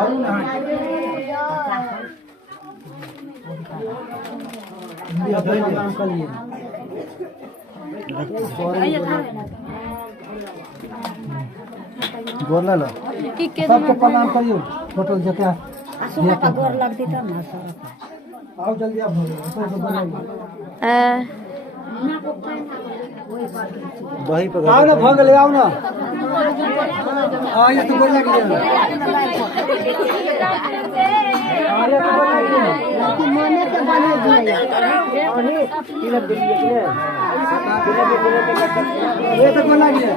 गोर लो सबके प्रणाम करियो फोटो जके गोर लगती तब ना आओ जल्दी आप वही पर आओ ना भाग ले आओ ना ये तो गोर लग गया मने के बने दिया ये तो गोर लग गया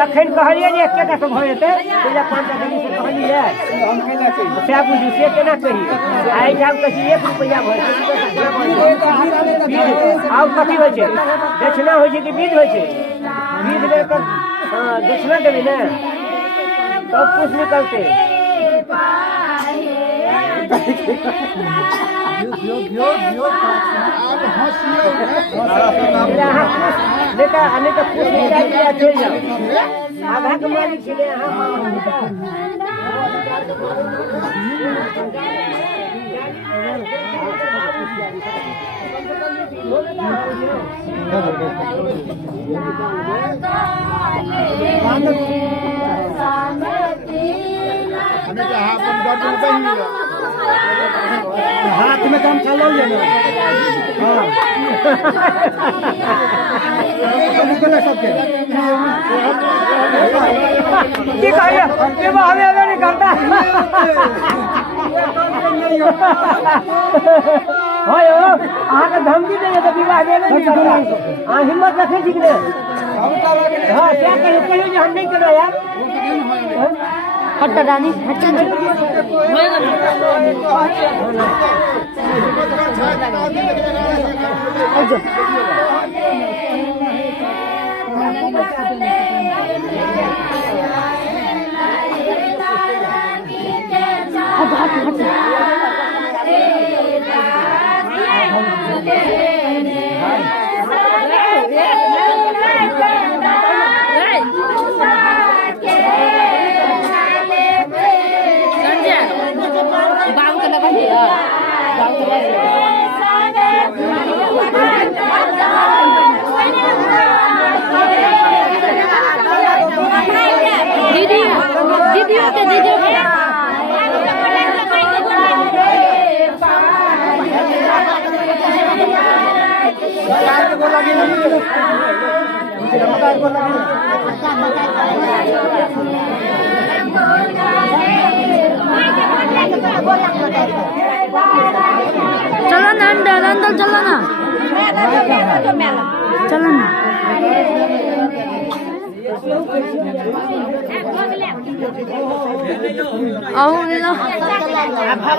कखन कहलिए जे एकेटा से भऽ जेतै पहिले 5 आदमी से कहलिए हम केना कहि से बुझू से केना कहि आइ जाब कहि 1 रुपया भऽ जेतै आउ कथी होइ छै दक्षिणा होइ छै कि बीज होइ छै बीज लेकर दक्षिणा देबै ने तब कुछ निकलते बेटा अने का पूछ चाहिए चल जाओ आधा के मालिक छिले हाथ में काम चलो ये ना हां सबके की कहलिए ये हमें नहीं करता होयो अहाँ के धमकी देले तो विवाह में नहीं करता हां हिम्मत रखे ठीक ने हां क्या कहियो जे हम नहीं करबा यार हट्टा रानी हट्टा चलो ना अंदर अंदर चलो ना चलो ना आओ लो भाग